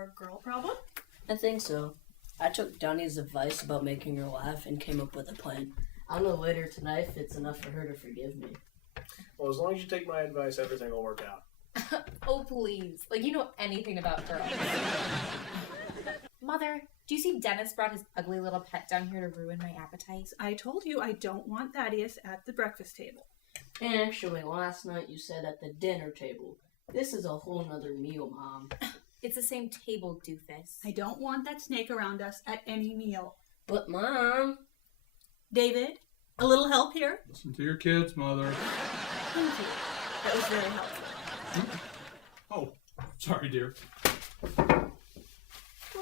your girl problem? I think so. I took Donnie's advice about making her laugh and came up with a plan. I'll know later tonight if it's enough for her to forgive me. Well, as long as you take my advice, everything will work out. Oh, please. Like, you know anything about girls. Mother, do you see Dennis brought his ugly little pet down here to ruin my appetite? I told you I don't want Thaddeus at the breakfast table. Actually, last night you said at the dinner table. This is a whole nother meal, Mom. It's the same table, doofus. I don't want that snake around us at any meal. But, Mom... David, a little help here? Listen to your kids, Mother. Thank you. That was very helpful. Oh, sorry, dear.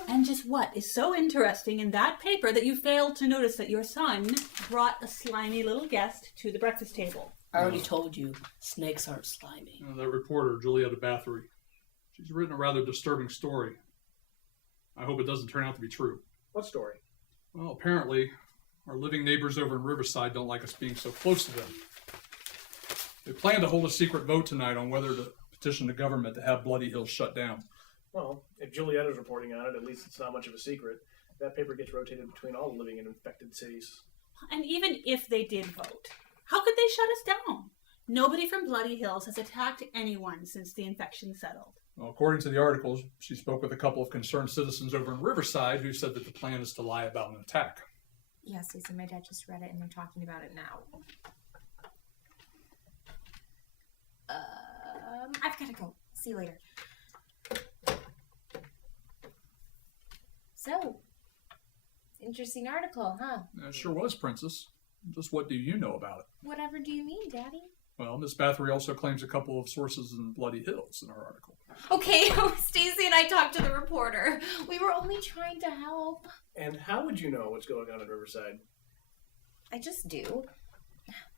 And just what is so interesting in that paper that you failed to notice that your son brought a slimy little guest to the breakfast table? I already told you, snakes aren't slimy. That reporter, Julietta Bathory, she's written a rather disturbing story. I hope it doesn't turn out to be true. What story? Well, apparently, our living neighbors over in Riverside don't like us being so close to them. They plan to hold a secret vote tonight on whether to petition the government to have Bloody Hills shut down. Well, if Julietta's reporting on it, at least it's not much of a secret. That paper gets rotated between all living in infected cities. And even if they did vote, how could they shut us down? Nobody from Bloody Hills has attacked anyone since the infection settled. Well, according to the articles, she spoke with a couple of concerned citizens over in Riverside who said that the plan is to lie about an attack. Yeah, Stacey, my dad just read it and they're talking about it now. I've got to go. See you later. So, interesting article, huh? It sure was, Princess. Just what do you know about it? Whatever do you mean, Daddy? Well, Miss Bathory also claims a couple of sources in Bloody Hills in her article. Okay, Stacey and I talked to the reporter. We were only trying to help. And how would you know what's going on in Riverside? I just do.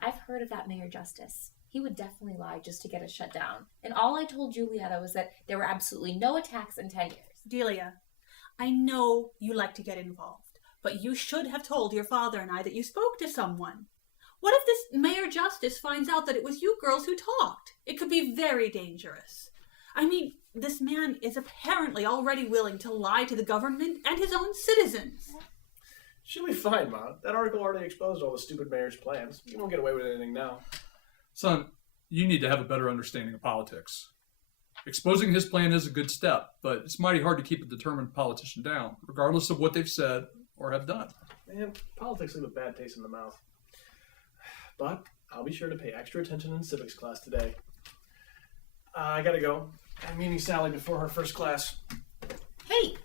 I've heard of that Mayor Justice. He would definitely lie just to get us shut down. And all I told Julietta was that there were absolutely no attacks in 10 years. Delia, I know you like to get involved, but you should have told your father and I that you spoke to someone. What if this Mayor Justice finds out that it was you girls who talked? It could be very dangerous. I mean, this man is apparently already willing to lie to the government and his own citizens. She'll be fine, Ma. That article already exposed all the stupid mayor's plans. You won't get away with anything now. Son, you need to have a better understanding of politics. Exposing his plan is a good step, but it's mighty hard to keep a determined politician down, regardless of what they've said or have done. Man, politics leave a bad taste in the mouth. But I'll be sure to pay extra attention in civics class today. I gotta go. I'm meeting Sally before her first class. Hey!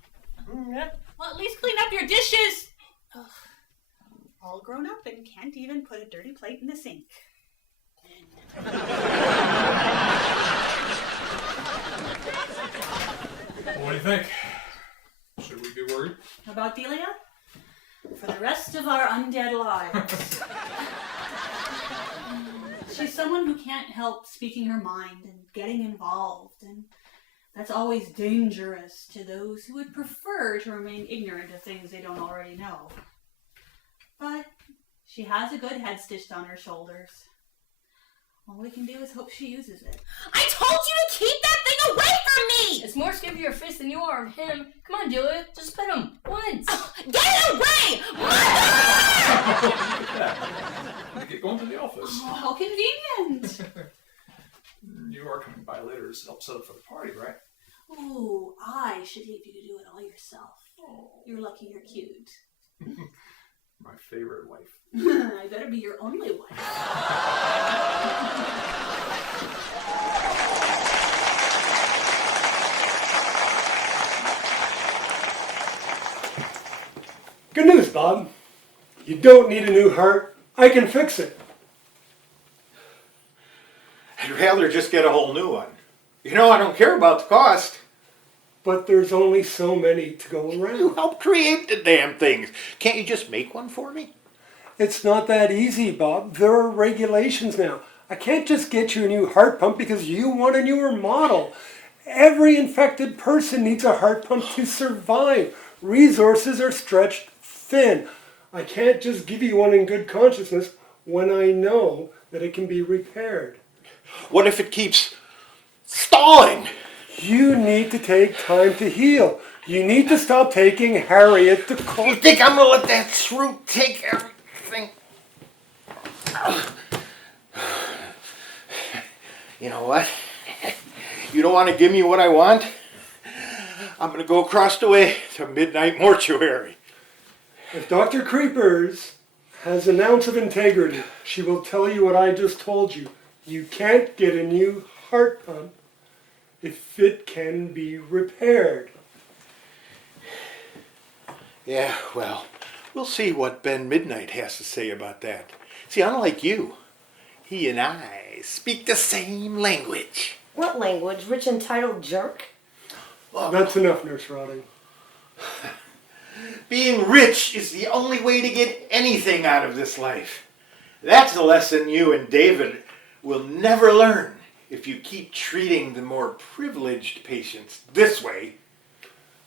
Yeah. Well, at least clean up your dishes! Ugh. All grown up and can't even put a dirty plate in the sink. What do you think? Should we be worried? About Delia? For the rest of our undead lives. She's someone who can't help speaking her mind and getting involved, and that's always dangerous to those who would prefer to remain ignorant of things they don't already know. But she has a good head stitched on her shoulders. All we can do is hope she uses it. I told you to keep that thing away from me! It's more scared of your fist than you are of him. Come on, Julia, just pet him once. Get it away! Mother! Get going to the office. Oh, how convenient! You are coming by later to help set up for the party, right? Ooh, I should leave you to do it all yourself. You're lucky you're cute. My favorite wife. I better be your only wife. Good news, Bob. You don't need a new heart. I can fix it. I'd rather just get a whole new one. You know, I don't care about the cost. But there's only so many to go You around. helped create the damn things. Can't you just make one for me? It's not that easy, Bob. There are regulations now. I can't just get you a new heart pump because you want a newer model. Every infected person needs a heart pump to survive. Resources are stretched thin. I can't just give you one in good consciousness when I know that it can be repaired. What if it keeps stalling? You need to take time to heal. You need to stop taking Harriet to court. You think I'm gonna let that shrew take everything? You know what? You don't want to give me what I want? I'm gonna go across the way to Midnight Mortuary. If Dr. Creepers has an ounce of integrity, she will tell you what I just told you. You can't get a new heart pump if it can be repaired. Yeah, well, we'll see what Ben Midnight has to say about that. See, unlike you, he and I speak the same language. What language? Rich entitled jerk? Look, That's enough, Nurse Rotting. being rich is the only way to get anything out of this life. That's a lesson you and David will never learn if you keep treating the more privileged patients this way.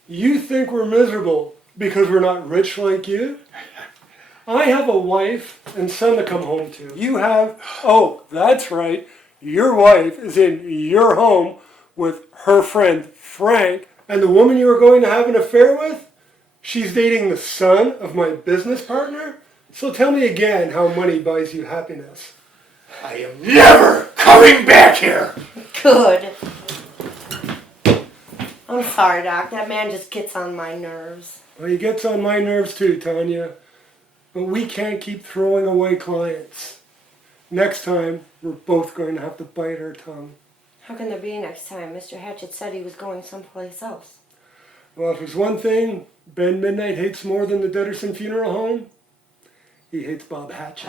You think we're miserable because we're not rich like you? I have a wife and son to come home to. You have, oh, that's right, your wife is in your home with her friend Frank, and the woman you are going to have an affair with, she's dating the son of my business partner? So tell me again how money buys you happiness. I am never coming back here. Good. I'm sorry, Doc. That man just gets on my nerves. Well, he gets on my nerves too, Tanya. But we can't keep throwing away clients. Next time, we're both going to have to bite our tongue. How can there be next time? Mr. Hatchet said he was going someplace else. Well, if there's one thing Ben Midnight hates more than the Deaderson Funeral Home, he hates Bob Hatchet.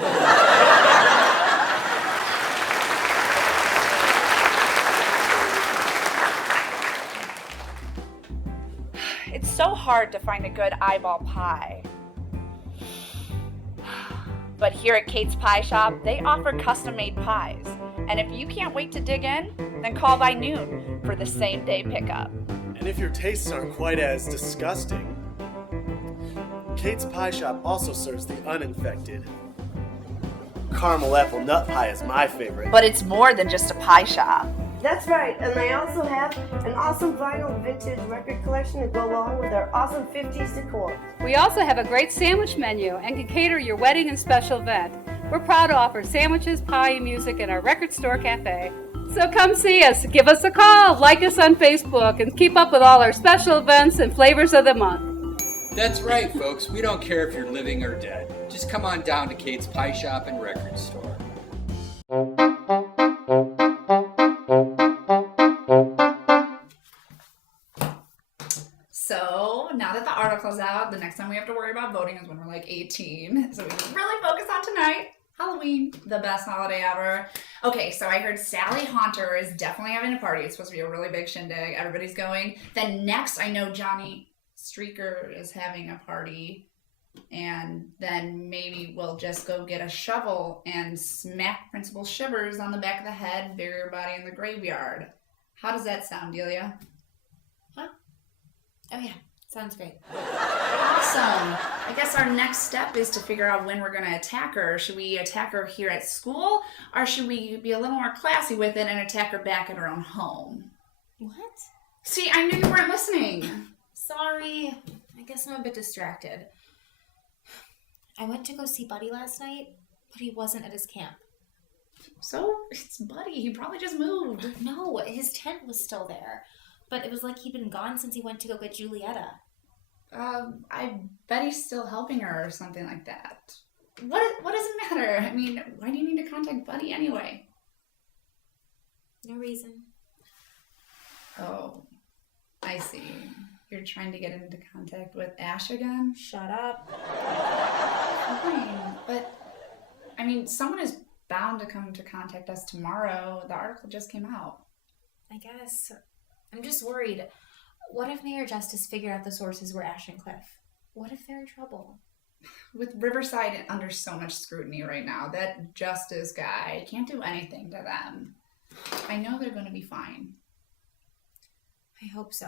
It's so hard to find a good eyeball pie. But here at Kate's Pie Shop, they offer custom-made pies. And if you can't wait to dig in, then call by noon for the same-day pickup. And if your tastes aren't quite as disgusting, Kate's Pie Shop also serves the uninfected. Caramel apple nut pie is my favorite. But it's more than just a pie shop. That's right, and they also have an awesome vinyl vintage record collection to go along with their awesome 50s decor. We also have a great sandwich menu and can cater your wedding and special event. We're proud to offer sandwiches, pie, and music in our record store cafe. So come see us, give us a call, like us on Facebook, and keep up with all our special events and flavors of the month. That's right, folks. We don't care if you're living or dead. Just come on down to Kate's Pie Shop and Record Store. So now that the article's out, the next time we have to worry about voting is when we're like 18. So we can really focus on tonight. Halloween, the best holiday ever. Okay, so I heard Sally Haunter is definitely having a party. It's supposed to be a really big shindig. Everybody's going. Then next, I know Johnny Streaker is having a party. And then maybe we'll just go get a shovel and smack Principal Shivers on the back of the head, bury her body in the graveyard. How does that sound, Delia? Oh yeah, sounds great. Awesome. I guess our next step is to figure out when we're going to attack her. Should we attack her here at school, or should we be a little more classy with it and attack her back at her own home? What? See, I knew you weren't listening. Sorry. I guess I'm a bit distracted. I went to go see Buddy last night, but he wasn't at his camp. So, it's Buddy. He probably just moved. No, his tent was still there. But it was like he'd been gone since he went to go get Julietta. I bet he's still helping her or something like that. What does it matter? I mean, why do you need to contact Buddy anyway? No reason. Oh, I see. You're trying to get into contact with Ash again? Shut up. Fine, but, I mean, someone is bound to come to contact us tomorrow. The article just came out. I guess. I'm just worried. What if Mayor Justice figured out the sources were Ash and Cliff? What if they're in trouble? With Riverside under so much scrutiny right now, that Justice guy can't do anything to them. I know they're going to be fine. I hope so.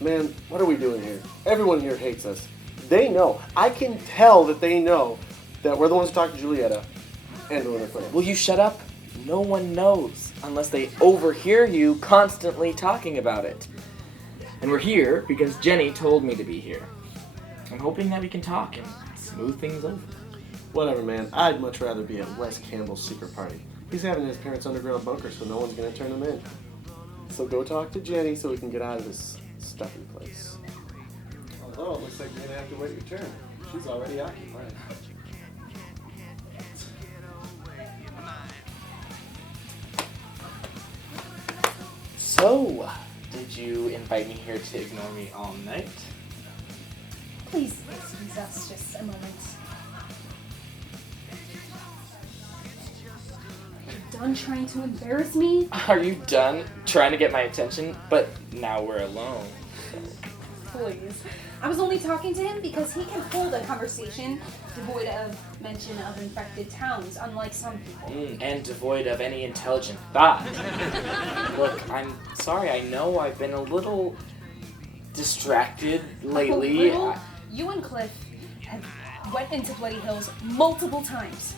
Man, what are we doing here? Everyone here hates us. They know. I can tell that they know that we're the ones who talked to Julietta. and Winter Flames. Will you shut up? No one knows unless they overhear you constantly talking about it. And we're here because Jenny told me to be here. I'm hoping that we can talk and smooth things over. Whatever, man. I'd much rather be at Wes Campbell's secret party. He's having his parents' underground bunker, so no one's gonna turn him in. So go talk to Jenny so we can get out of this stuffy place. Although it looks like you're gonna have to wait your turn. She's already occupied. So, did you invite me here to ignore me all night? Please excuse us just a moment. Are you done trying to embarrass me? Are you done trying to get my attention? But now we're alone. Please. I was only talking to him because he can hold a conversation devoid of mention of infected towns, unlike some people. And devoid of any intelligent thought. Look, I'm sorry, I know I've been a little distracted lately. You and Cliff have went into Bloody Hills multiple times,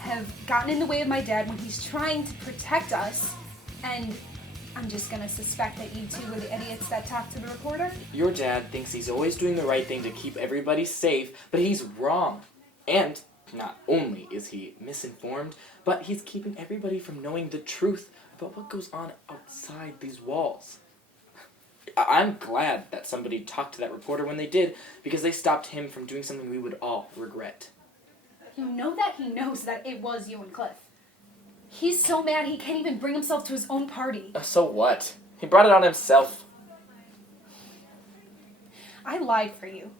have gotten in the way of my dad when he's trying to protect us, and I'm just gonna suspect that you two were the idiots that talked to the reporter? Your dad thinks he's always doing the right thing to keep everybody safe, but he's wrong. And not only is he misinformed, but he's keeping everybody from knowing the truth about what goes on outside these walls. I'm glad that somebody talked to that reporter when they did, because they stopped him from doing something we would all regret. You know that he knows that it was you and Cliff. He's so mad he can't even bring himself to his own party. So what? He brought it on himself. I lied for you.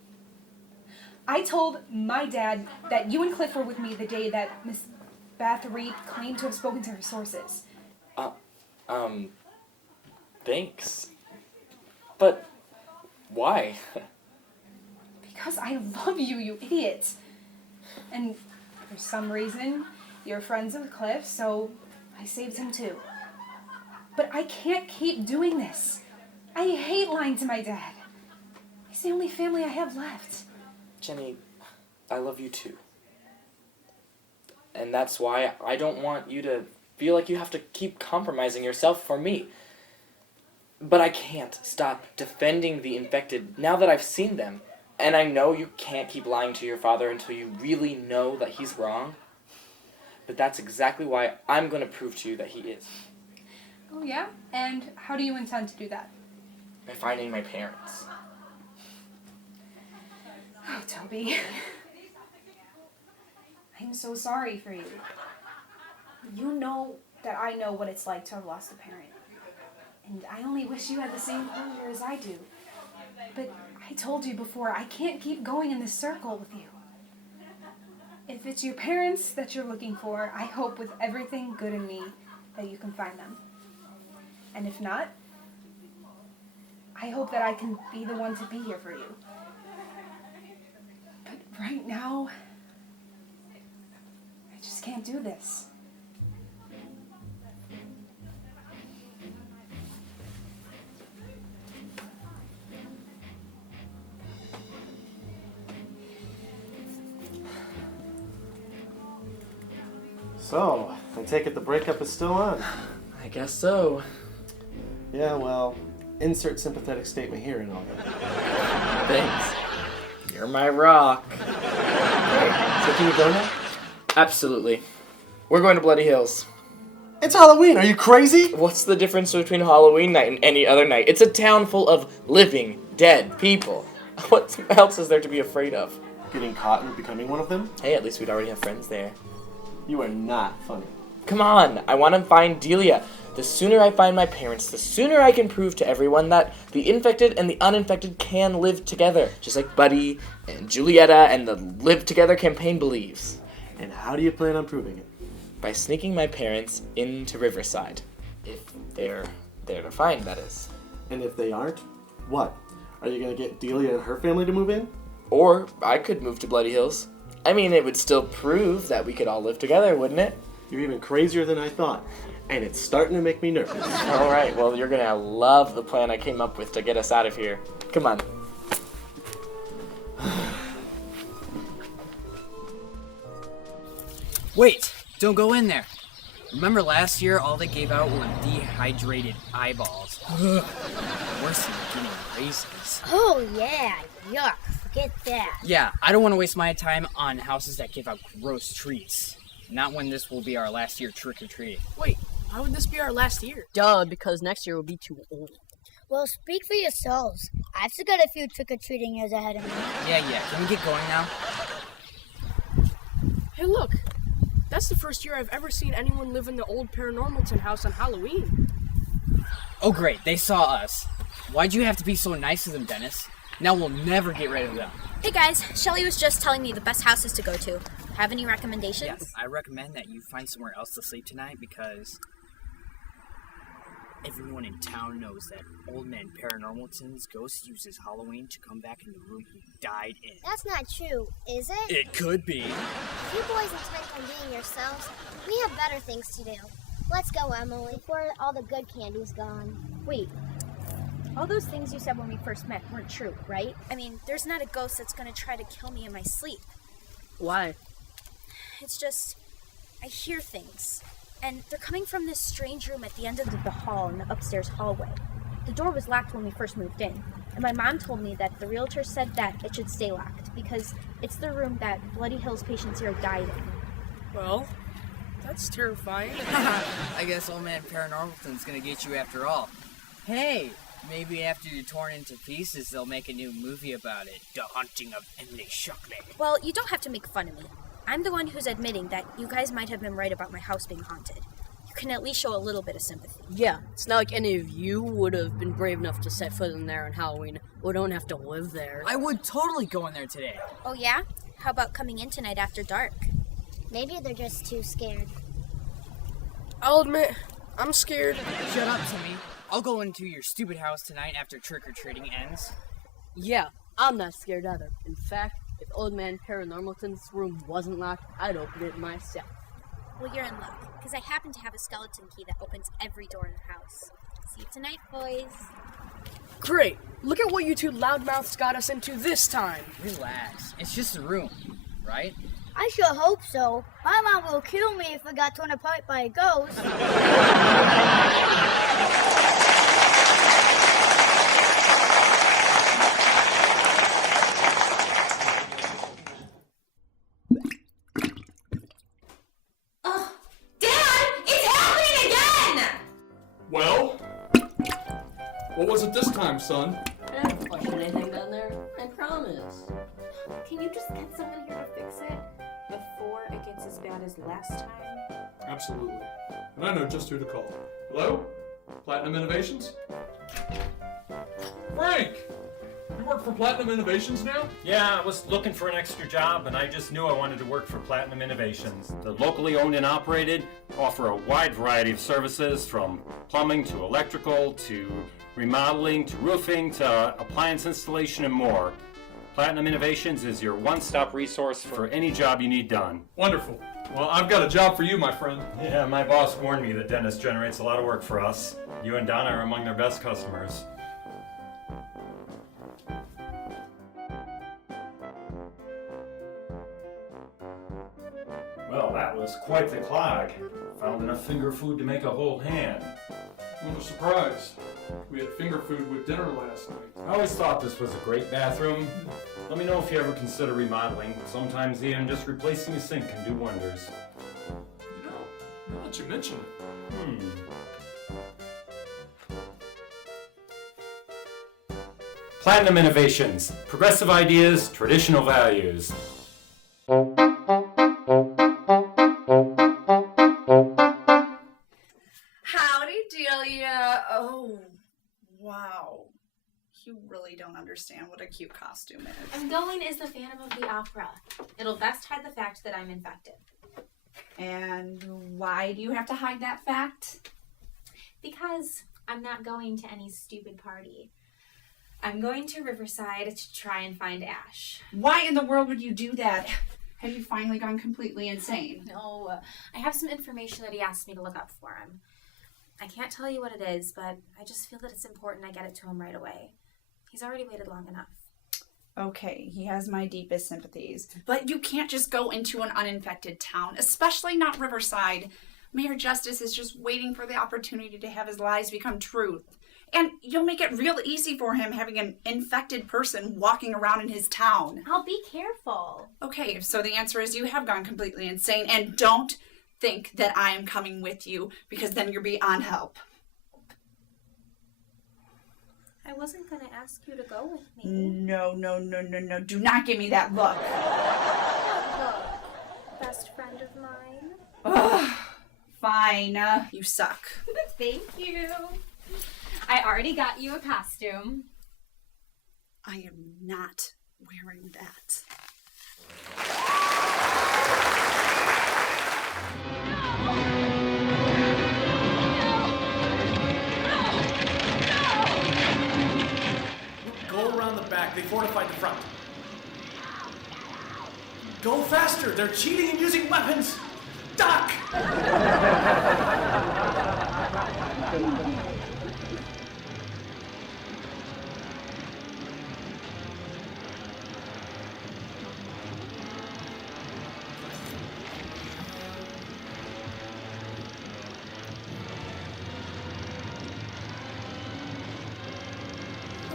I told my dad that you and Cliff were with me the day that Miss Bathory claimed to have spoken to her sources. Thanks. But why? Because I love you, you idiot. And for some reason, you're friends with Cliff, so I saved him too. But I can't keep doing this. I hate lying to my dad. He's the only family I have left. Jenny, I love you too. And that's why I don't want you to feel like you have to keep compromising yourself for me. But I can't stop defending the infected now that I've seen them. And I know you can't keep lying to your father until you really know that he's wrong. But that's exactly why I'm going to prove to you that he is. Oh yeah? And how do you intend to do that? By finding my parents. Oh, Toby. I'm so sorry for you. You know that I know what it's like to have lost a parent. And I only wish you had the same closure as I do. But I told you before, I can't keep going in this circle with you. If it's your parents that you're looking for, I hope with everything good in me that you can find them. And if not, I hope that I can be the one to be here for you. But right now, I just can't do this. So, I take it the breakup is still on. I guess so. Yeah, well, insert sympathetic statement here and all that. Thanks. You're my rock. So can we go now? Absolutely. We're going to Bloody Hills. It's Halloween, are you crazy? What's the difference between Halloween night and any other night? It's a town full of living, dead people. What else is there to be afraid of? Getting caught and becoming one of them? Hey, at least we'd already have friends there. You are not funny. Come on, I want to find Delia. The sooner I find my parents, the sooner I can prove to everyone that the infected and the uninfected can live together. Just like Buddy and Julietta and the Live Together campaign believes. And how do you plan on proving it? By sneaking my parents into Riverside. If they're there to find, that is. And if they aren't, what? Are you going to get Delia and her family to move in? Or I could move to Bloody Hills. I mean, it would still prove that we could all live together, wouldn't it? You're even crazier than I thought. And it's starting to make me nervous. Alright, well, you're gonna love the plan I came up with to get us out of here. Come on. Wait! Don't go in there. Remember last year, all they gave out were dehydrated eyeballs. Ugh. Worse than getting raisins. Oh, yeah. Yuck. Forget that. Yeah, I don't want to waste my time on houses that give out gross treats. Not when this will be our last year trick-or-treating. Wait, why would this be our last year? Duh, because next year will be too old. Well, speak for yourselves. I've still got a few trick-or-treating years ahead of me. Yeah, can we get going now? Hey, look. That's the first year I've ever seen anyone live in the old Paranormalton house on Halloween. Oh great, they saw us. Why'd you have to be so nice to them, Dennis? Now we'll never get rid of them. Hey guys, Shelly was just telling me the best houses to go to. Have any recommendations? Yes, I recommend that you find somewhere else to sleep tonight because everyone in town knows that Old Man Paranormalton's ghost uses Halloween to come back in the room he died in. That's not true, is it? It could be. If you boys intend on being yourselves, we have better things to do. Let's go, Emily, before all the good candy's gone. Wait, all those things you said when we first met weren't true, right? I mean, there's not a ghost that's gonna try to kill me in my sleep. Why? It's just, I hear things. And they're coming from this strange room at the end of the hall in the upstairs hallway. The door was locked when we first moved in, and my mom told me that the realtor said that it should stay locked because it's the room that Bloody Hill's patient Zero died in. Well, that's terrifying. I guess Old Man Paranormalton's gonna get you after all. Hey, maybe after you're torn into pieces, they'll make a new movie about it. The Haunting of Emily Shockley. Well, you don't have to make fun of me. I'm the one who's admitting that you guys might have been right about my house being haunted. You can at least show a little bit of sympathy. Yeah, it's not like any of you would have been brave enough to set foot in there on Halloween, or don't have to live there. I would totally go in there today. Oh yeah? How about coming in tonight after dark? Maybe they're just too scared. I'll admit, I'm scared. Shut up, Timmy. I'll go into your stupid house tonight after trick-or-treating ends. Yeah, I'm not scared either. In fact, if Old Man Paranormalton's room wasn't locked, I'd open it myself. Well, you're in luck, because I happen to have a skeleton key that opens every door in the house. See you tonight, boys. Great! Look at what you two loudmouths got us into this time! Relax. It's just a room, right? I sure hope so. My mom will kill me if I got torn apart by a ghost. Well? What was it this time, son? I haven't flushed anything down there, I promise. Can you just get someone here to fix it before it gets as bad as last time? Absolutely. And I know just who to call. Hello? Platinum Innovations? Frank! You work for Platinum Innovations now? Yeah, I was looking for an extra job, and I just knew I wanted to work for Platinum Innovations. They're locally owned and operated, offer a wide variety of services from plumbing to electrical to remodeling to roofing to appliance installation and more. Platinum Innovations is your one-stop resource for any job you need done. Wonderful. Well, I've got a job for you, my friend. Yeah, my boss warned me that Dennis generates a lot of work for us. You and Donna are among their best customers. Well, that was quite the clog. Found enough finger food to make a whole hand. What a surprise. We had finger food with dinner last night. I always thought this was a great bathroom. Let me know if you ever consider remodeling. Sometimes even just replacing a sink can do wonders. You know, now that you mention it. Platinum Innovations. Progressive ideas, traditional values. Howdy, Delia. Oh, wow. You really don't understand what a cute costume is. I'm going as the Phantom of the Opera. It'll best hide the fact that I'm infected. And why do you have to hide that fact? Because I'm not going to any stupid party. I'm going to Riverside to try and find Ash. Why in the world would you do that? Have you finally gone completely insane? No, I have some information that he asked me to look up for him. I can't tell you what it is, but I just feel that it's important I get it to him right away. He's already waited long enough. Okay, he has my deepest sympathies. But you can't just go into an uninfected town, especially not Riverside. Mayor Justice is just waiting for the opportunity to have his lies become truth. And you'll make it real easy for him having an infected person walking around in his town. I'll be careful. Okay, so the answer is you have gone completely insane, and don't think that I am coming with you, because then you're beyond help. I wasn't going to ask you to go with me. No. Do not give me that look. Look, best friend of mine. Ugh, fine. You suck. Thank you. I already got you a costume. I am not wearing that. Go around the back. They fortified the front. Go faster. They're cheating and using weapons. Duck!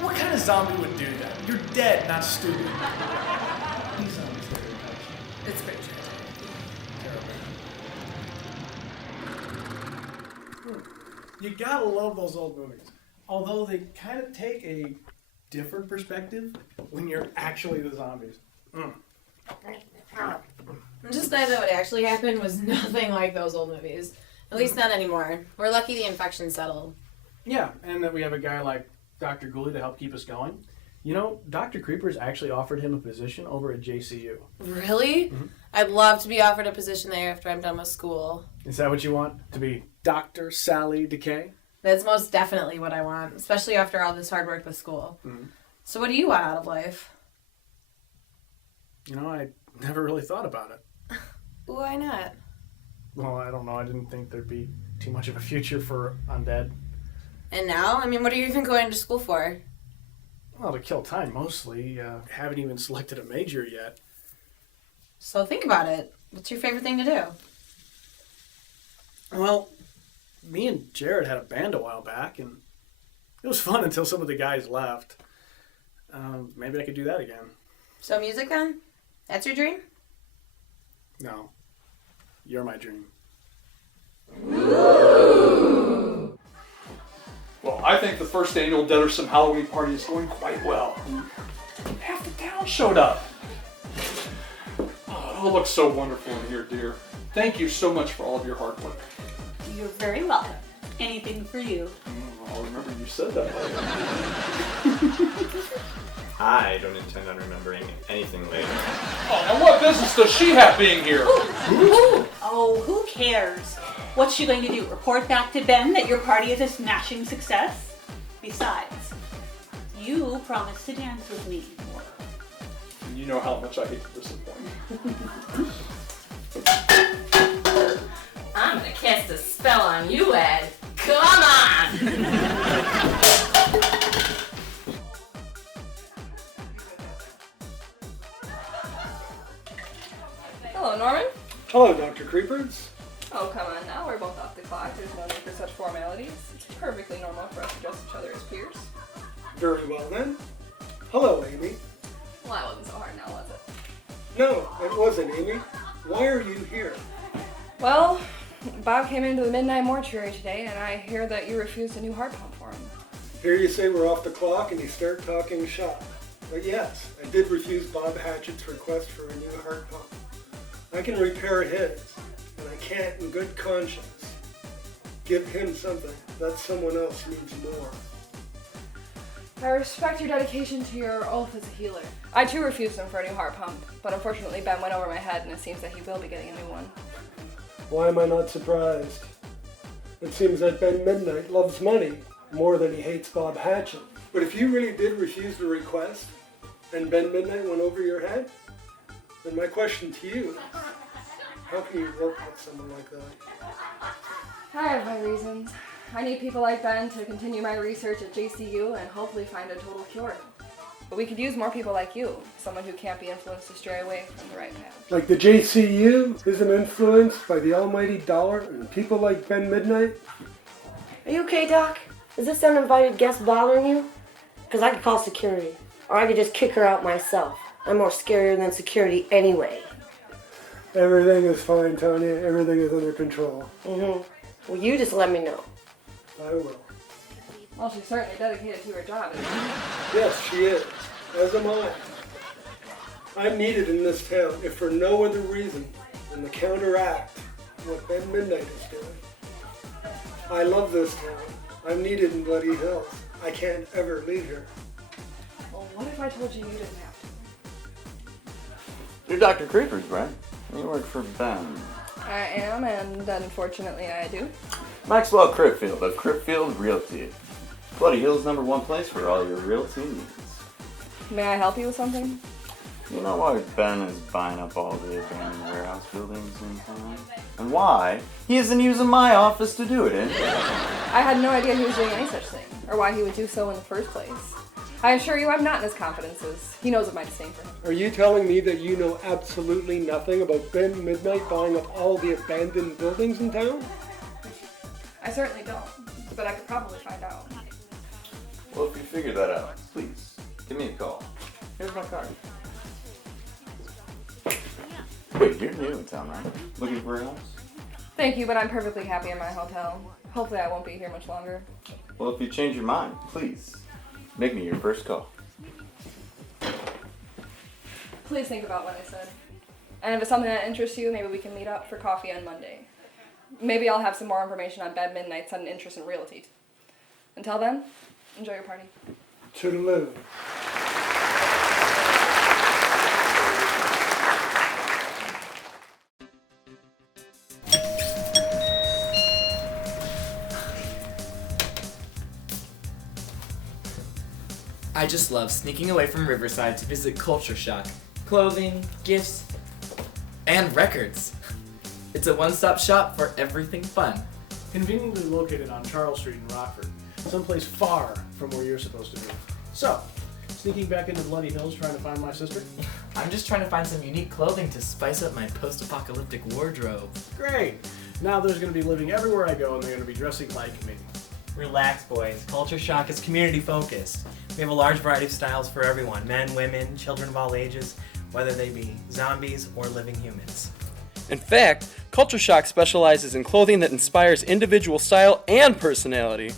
What kind of zombie would do that? You're dead, not stupid. These zombies don't really touch you. It's very terrible. You gotta love those old movies. Although they kind of take a different perspective when you're actually the zombies. I'm just glad that what actually happened was nothing like those old movies. At least not anymore. We're lucky the infection settled. Yeah, and that we have a guy like Dr. Gooley to help keep us going. You know, Dr. Creepers actually offered him a position over at JCU. Really? Mm-hmm. I'd love to be offered a position there after I'm done with school. Is that what you want? To be Dr. Sally Decay? That's most definitely what I want, especially after all this hard work with school. Mm-hmm. So what do you want out of life? You know, I never really thought about it. Why not? Well, I don't know. I didn't think there'd be too much of a future for undead. And now? I mean, what are you even going to school for? Well, to kill time, mostly. Haven't even selected a major yet. So think about it. What's your favorite thing to do? Well, me and Jared had a band a while back, and it was fun until some of the guys left. Maybe I could do that again. So music then? That's your dream? No. You're my dream. Well, I think the first annual Deaderson Halloween party is going quite well. Half the town showed up. Oh, it all looks so wonderful in here, dear. Thank you so much for all of your hard work. You're very welcome. Anything for you. I'll remember you said that later. I don't intend on remembering anything later. Oh, and what business does she have being here? Oh, who cares? What's she going to do? Report back to Ben that your party is a smashing success? Besides, you promised to dance with me. And you know how much I hate to disappoint you. I'm gonna cast a spell on you, Ed. Come on! Hello, Norman. Hello, Dr. Creepers. Oh, come on now. We're both off the clock. There's no need for such formalities. It's perfectly normal for us to address each other as peers. Very well then. Hello, Amy. Well, that wasn't so hard now, was it? No, it wasn't, Amy. Why are you here? Well, Bob came into the Midnight Mortuary today, and I hear that you refused a new heart pump for him. Here you say we're off the clock and you start talking shop. But yes, I did refuse Bob Hatchett's request for a new heart pump. I can repair his, and I can't in good conscience give him something that someone else needs more. I respect your dedication to your oath as a healer. I too refused him for a new heart pump, but unfortunately Ben went over my head, and it seems that he will be getting a new one. Why am I not surprised? It seems that Ben Midnight loves money more than he hates Bob Hatchett. But if you really did refuse the request, and Ben Midnight went over your head, then my question to you is, how can you work with someone like that? I have my reasons. I need people like Ben to continue my research at JCU and hopefully find a total cure. But we could use more people like you, someone who can't be influenced to stray away from the right path. Like the JCU isn't influenced by the almighty dollar and people like Ben Midnight? Are you okay, Doc? Is this uninvited guest bothering you? Because I could call security. Or I could just kick her out myself. I'm more scarier than security anyway. Everything is fine, Tanya. Everything is under control. Mm-hmm. Well, you just let me know. I will. Well, she's certainly dedicated to her job, isn't she? Yes, she is. As am I. I'm needed in this town, if for no other reason than to counteract what Ben Midnight is doing. I love this town. I'm needed in Bloody Hills. I can't ever leave here. Well, what if I told you you didn't have to? You're Dr. Creepers, right? You work for Ben. I am, and unfortunately I do. Maxwell Cripfield of Cripfield Realty. Bloody Hills #1 place for all your realty needs. May I help you with something? You know why Ben is buying up all the abandoned warehouse buildings in town? And why he isn't using my office to do it in? I had no idea he was doing any such thing, or why he would do so in the first place. I assure you I'm not in his confidences. He knows of my disdain for him. Are you telling me that you know absolutely nothing about Ben Midnight buying up all the abandoned buildings in town? I certainly don't, but I could probably find out. Well, if you figure that out, please give me a call. Here's my card. Wait, you're new in town, right? Looking for a house? Thank you, but I'm perfectly happy in my hotel. Hopefully I won't be here much longer. Well, if you change your mind, please make me your first call. Please think about what I said. And if it's something that interests you, maybe we can meet up for coffee on Monday. Maybe I'll have some more information on Ben Midnight's sudden interest in realty. Until then, enjoy your party. Toodaloo. I just love sneaking away from Riverside to visit Culture Shock. Clothing, gifts, and records. It's a one-stop shop for everything fun. Conveniently located on Charles Street in Rockford, someplace far from where you're supposed to be. So, sneaking back into Bloody Hills trying to find my sister? I'm just trying to find some unique clothing to spice up my post-apocalyptic wardrobe. Great! Now there's going to be living everywhere I go and they're going to be dressing like me. Relax, boys. Culture Shock is community focused. We have a large variety of styles for everyone. Men, women, children of all ages, whether they be zombies or living humans. In fact, Culture Shock specializes in clothing that inspires individual style and personality.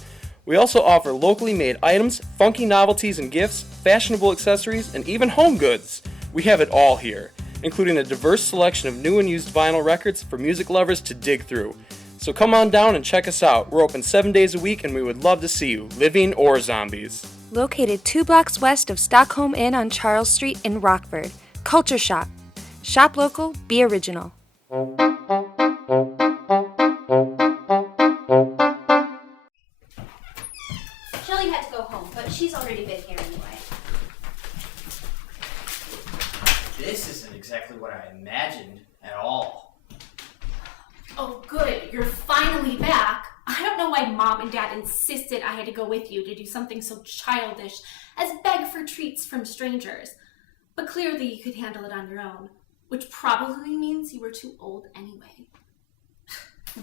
We also offer locally made items, funky novelties and gifts, fashionable accessories, and even home goods. We have it all here, including a diverse selection of new and used vinyl records for music lovers to dig through. So come on down and check us out. We're open 7 days a week and we would love to see you, living or zombies. Located 2 blocks west of Stockholm Inn on Charles Street in Rockford. Culture Shock. Shop local, be original. Shelly had to go home, but she's already been here anyway. This isn't exactly what I imagined at all. Oh, good. You're finally back. I don't know why Mom and Dad insisted I had to go with you to do something so childish as beg for treats from strangers. But clearly you could handle it on your own, which probably means you were too old anyway.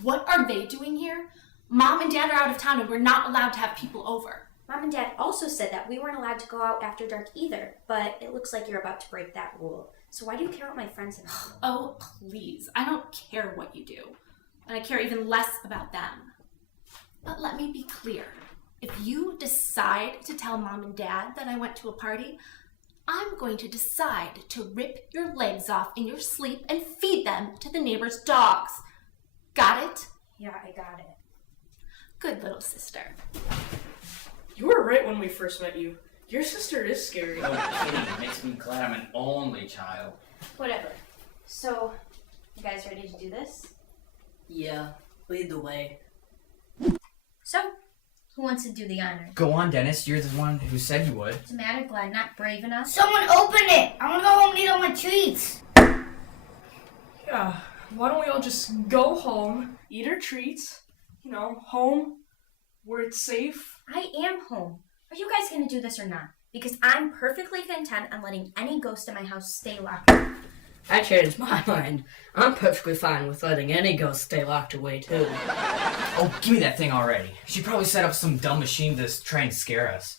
What are they doing here? Mom and Dad are out of town and we're not allowed to have people over. Mom and Dad also said that we weren't allowed to go out after dark either, but it looks like you're about to break that rule. So why do you care what my friends and I do? Oh, please. I don't care what you do. And I care even less about them. But let me be clear. If you decide to tell Mom and Dad that I went to a party, I'm going to decide to rip your legs off in your sleep and feed them to the neighbor's dogs. Got it? Yeah, I got it. Good little sister. You were right when we first met you. Your sister is scary. No kidding. It makes me glad I'm an only child. Whatever. So, you guys ready to do this? Yeah, lead the way. So, who wants to do the honors? Go on, Dennis. You're the one who said you would. What's the matter, Glenn? Not brave enough? Someone open it! I want to go home and eat all my treats! Yeah, why don't we all just go home, eat our treats, home, where it's safe? I am home. Are you guys gonna do this or not? because I'm perfectly content on letting any ghost in my house stay locked up. I changed my mind. I'm perfectly fine with letting any ghost stay locked away, too. Oh, give me that thing already. She probably set up some dumb machine to try and scare us.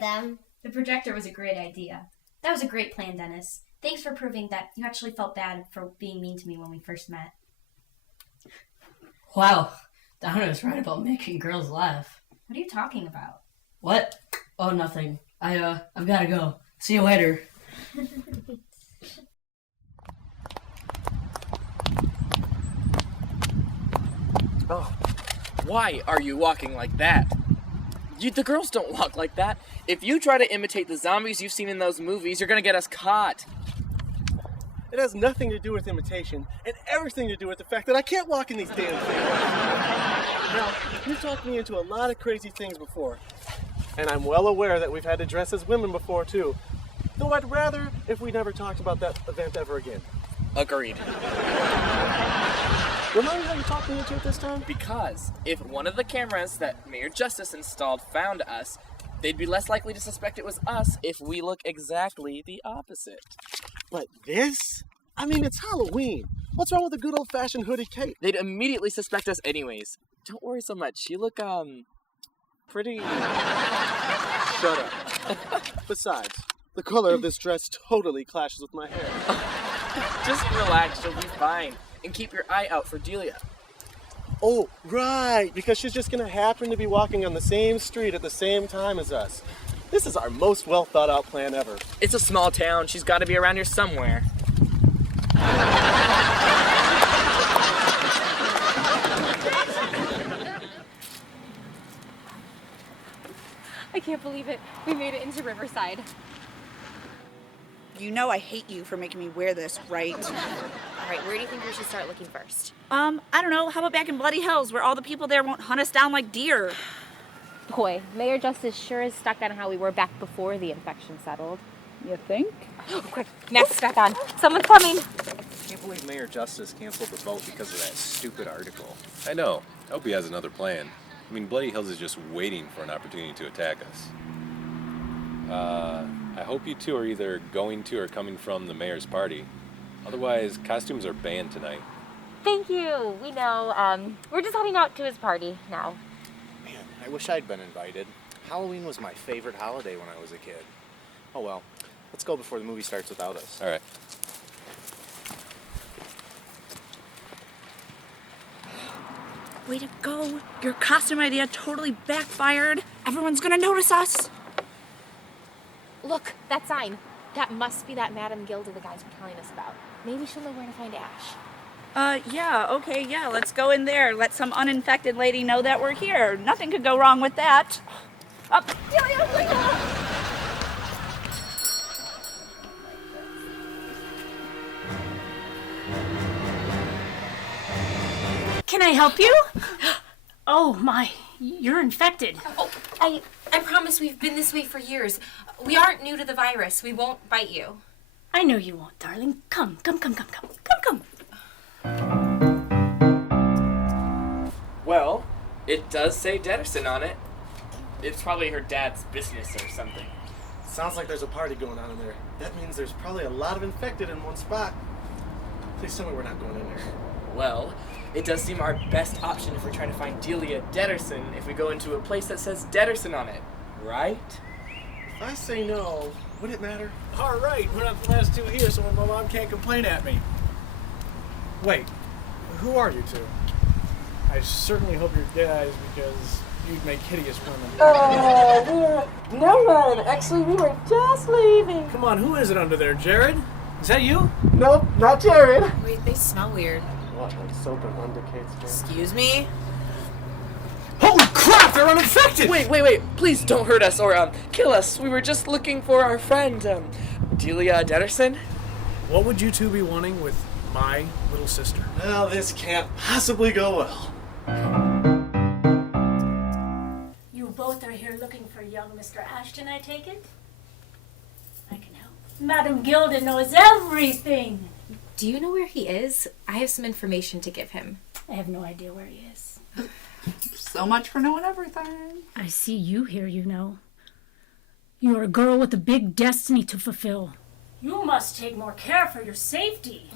Them. The projector was a great idea. That was a great plan, Dennis. Thanks for proving that you actually felt bad for being mean to me when we first met. Wow, Donna was right about making girls laugh. What are you talking about? What? Oh, nothing. I've gotta go. See you later. Oh, why are you walking like that? The girls don't walk like that. If you try to imitate the zombies you've seen in those movies, you're gonna get us caught. It has nothing to do with imitation and everything to do with the fact that I can't walk in these damn things. Now, you've talked me into a lot of crazy things before, and I'm well aware that we've had to dress as women before too. Though I'd rather if we never talked about that event ever again. Agreed. Remind me how you talked me into it this time? Because if one of the cameras that Mayor Justice installed found us, they'd be less likely to suspect it was us if we look exactly the opposite. But this? I mean, it's Halloween. What's wrong with a good old-fashioned hoodie cape? They'd immediately suspect us anyways. Don't worry so much. You look, pretty... Shut up. Besides, the color of this dress totally clashes with my hair. Just relax, you'll be fine. And keep your eye out for Delia. Oh, right, because she's just gonna happen to be walking on the same street at the same time as us. This is our most well thought out plan ever. It's a small town. She's got to be around here somewhere. I can't believe it. We made it into Riverside. You know I hate you for making me wear this, right? All right, where do you think we should start looking first? I don't know. How about back in Bloody Hills, where all the people there won't hunt us down like deer? Boy, Mayor Justice sure is stuck on how we were back before the infection settled. You think? Oh, quick, mask back on. Someone's coming. I can't believe Mayor Justice canceled the vote because of that stupid article. I know. I hope he has another plan. I mean, Bloody Hills is just waiting for an opportunity to attack us. I hope you two are either going to or coming from the mayor's party. Otherwise, costumes are banned tonight. Thank you. We know. We're just heading out to his party now. Man, I wish I'd been invited. Halloween was my favorite holiday when I was a kid. Oh well, let's go before the movie starts without us. All right. Way to go. Your costume idea totally backfired. Everyone's gonna notice us. Look, that sign. That must be that Madame Gilda the guys were telling us about. Maybe she'll know where to find Ash. Yeah, okay, yeah, let's go in there. Let some uninfected lady know that we're here. Nothing could go wrong with that. Up, Delia, bring it up. Can I help you? Oh my, you're infected. Oh, I promise we've been this way for years. We aren't new to the virus. We won't bite you. I know you won't, darling. Come. Well, it does say Deaderson on it. It's probably her dad's business or something. Sounds like there's a party going on in there. That means there's probably a lot of infected in one spot. Please tell me we're not going in there. Well, it does seem our best option if we're trying to find Delia Deaderson if we go into a place that says Deaderson on it, right? If I say no, would it matter? All right, we're not the last two here, so my mom can't complain at me. Wait, who are you two? I certainly hope you're guys because you'd make hideous women. Never mind. Actually, we were just leaving. Come on, who is it under there, Jared? Is that you? Nope, not Jared. Wait, they smell weird. What, like soap and undecated skin? Excuse me? Holy crap, they're uninfected! Wait, please don't hurt us or kill us. We were just looking for our friend, Delia Deaderson. What would you two be wanting with my little sister? Well, this can't possibly go well. here looking for young Mr. Ashton, I take it? I can help. Madam Gilda knows everything. Do you know where he is? I have some information to give him. I have no idea where he is. So much for knowing everything. I see you here, you know. You are a girl with a big destiny to fulfill. You must take more care for your safety.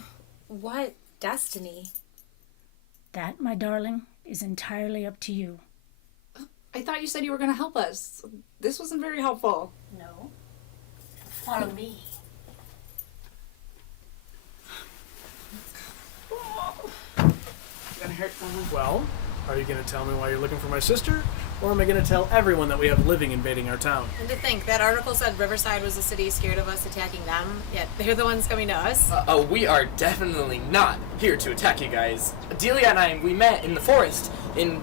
What destiny? That, my darling, is entirely up to you. I thought you said you were going to help us. This wasn't very helpful. No. Follow me. Gonna hurt someone. Well, are you going to tell me why you're looking for my sister? Or am I going to tell everyone that we have living invading our town? And to think, that article said Riverside was the city scared of us attacking them, yet they're the ones coming to us. We are definitely not here to attack you guys. Delia and I, we met in the forest in,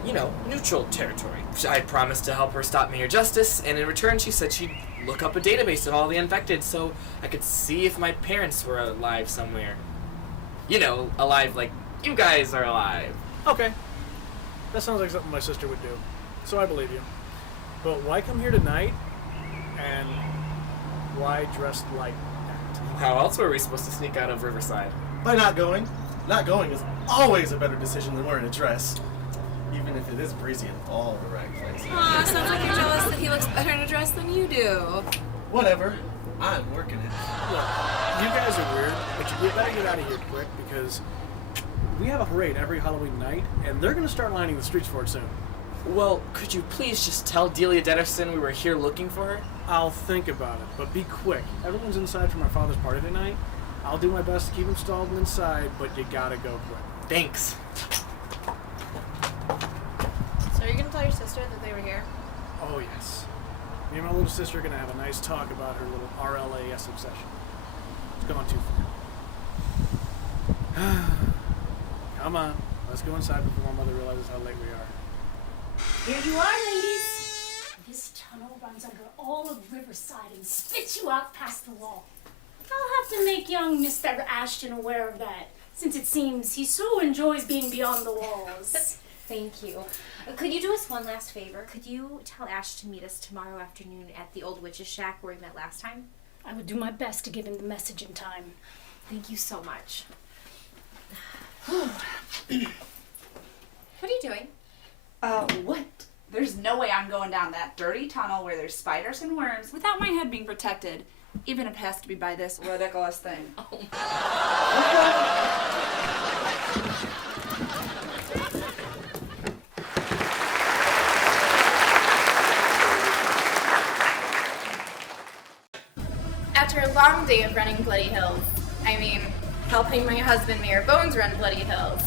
neutral territory. I promised to help her stop Mayor Justice, and in return she said she'd look up a database of all the infected so I could see if my parents were alive somewhere. Alive like you guys are alive. Okay. That sounds like something my sister would do. So I believe you. But why come here tonight? And why dressed like that? How else were we supposed to sneak out of Riverside? By not going. Not going is always a better decision than wearing a dress. Even if it is breezy in all the right places. Aw, sounds like you're jealous that he looks better in a dress than you do. Whatever. I'm working it. Look, you guys are weird, but you better get out of here quick because we have a parade every Halloween night, and they're going to start lining the streets for it soon. Well, could you please just tell Delia Deaderson we were here looking for her? I'll think about it, but be quick. Everyone's inside for my father's party tonight. I'll do my best to keep them stalled inside, but you gotta go quick. Thanks. So are you gonna tell your sister that they were here? Oh, yes. Me and my little sister are gonna have a nice talk about her little RLAS obsession. It's gone too far. Come on, let's go inside before my mother realizes how late we are. Here you are, ladies. This tunnel runs under all of Riverside and spits you out past the wall. I'll have to make young Mr. Ashton aware of that, since it seems he so enjoys being beyond the walls. Thank you. Could you do us one last favor? Could you tell Ash to meet us tomorrow afternoon at the old witch's shack where we met last time? I would do my best to give him the message in time. Thank you so much. What are you doing? What? There's no way I'm going down that dirty tunnel where there's spiders and worms without my head being protected, even if it has to be by this ridiculous thing. After a long day of running Bloody Hills, helping my husband Mayor Bones run Bloody Hills,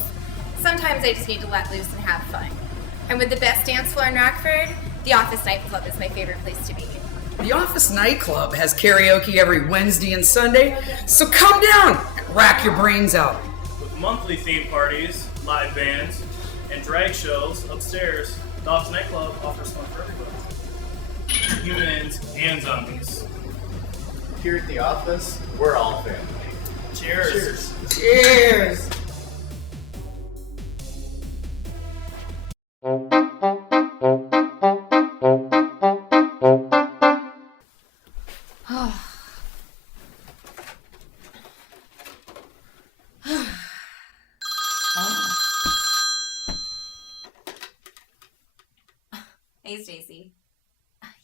sometimes I just need to let loose and have fun. And with the best dance floor in Rockford, the Office Nightclub is my favorite place to be. The Office Nightclub has karaoke every Wednesday and Sunday, so come down and rack your brains out. With monthly theme parties, live bands, and drag shows upstairs, the Office Nightclub offers fun for everybody. Humans and zombies. Here at the office, we're all family. Cheers. Cheers. Hey, Stacey.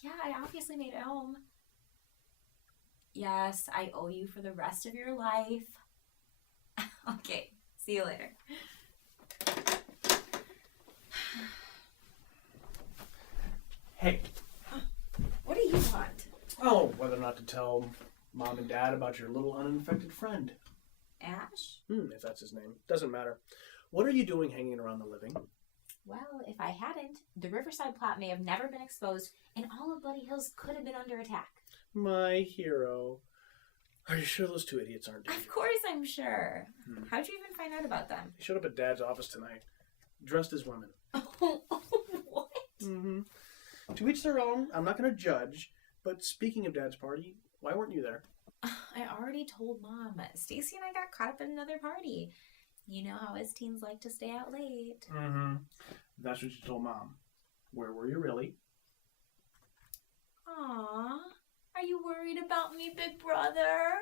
Yeah, I obviously made it home. Yes, I owe you for the rest of your life. Okay, see you later. Hey. What do you want? Oh, whether or not to tell Mom and Dad about your little uninfected friend. Ash? If that's his name. Doesn't matter. What are you doing hanging around the living? Well, if I hadn't, the Riverside plot may have never been exposed, and all of Bloody Hills could have been under attack. My hero. Are you sure those two idiots aren't dead? Of course I'm sure. How'd you even find out about them? They showed up at Dad's office tonight, dressed as women. What? Mm-hmm. To each their own. I'm not going to judge. But speaking of Dad's party, why weren't you there? I already told Mom. Stacey and I got caught up in another party. You know how us teens like to stay out late. Mm-hmm. That's what you told Mom. Where were you really? Aww. Are you worried about me, big brother?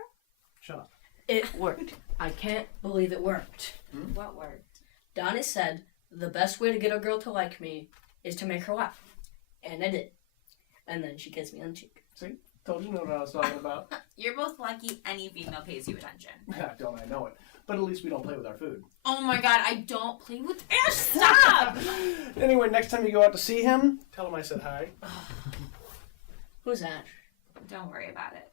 Shut up. It worked. I can't believe it worked. What worked? Donnie said the best way to get a girl to like me is to make her laugh. And I did. And then she kissed me on the cheek. See? Told you what I was talking about. You're both lucky any female pays you attention. Yeah, don't I know it. But at least we don't play with our food. Oh my god, I don't play with air. Stop! Anyway, next time you go out to see him, tell him I said hi. Who's that? Don't worry about it.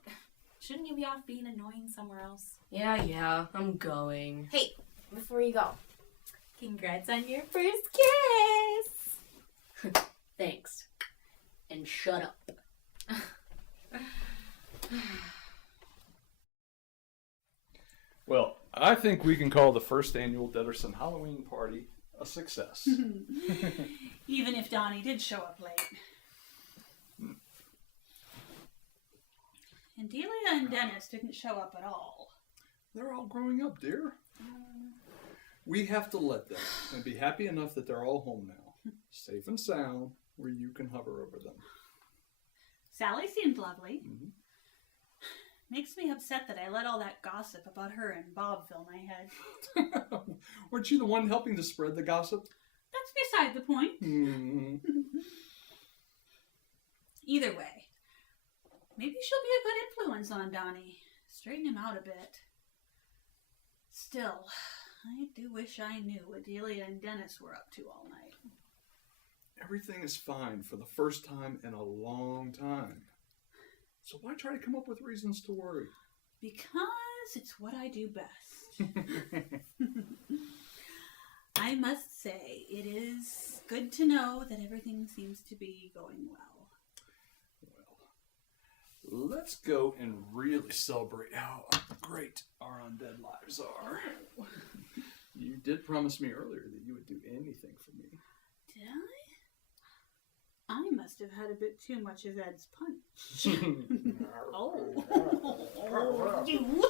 Shouldn't you be off being annoying somewhere else? Yeah, I'm going. Hey, before you go, congrats on your first kiss! Thanks. And shut up. Well, I think we can call the first annual Deaderson Halloween party a success. Even if Donnie did show up late. And Delia and Dennis didn't show up at all. They're all growing up, dear. We have to let them and be happy enough that they're all home now, safe and sound, where you can hover over them. Sally seemed lovely. Makes me upset that I let all that gossip about her and Bob fill my head. Weren't you the one helping to spread the gossip? That's beside the point. Either way, maybe she'll be a good influence on Donnie. Straighten him out a bit. Still, I do wish I knew what Delia and Dennis were up to all night. Everything is fine for the first time in a long time. So why try to come up with reasons to worry? Because it's what I do best. I must say, it is good to know that everything seems to be going well. Let's go and really celebrate how great our undead lives are. You did promise me earlier that you would do anything for me. Did I? I must have had a bit too much of Ed's punch. You.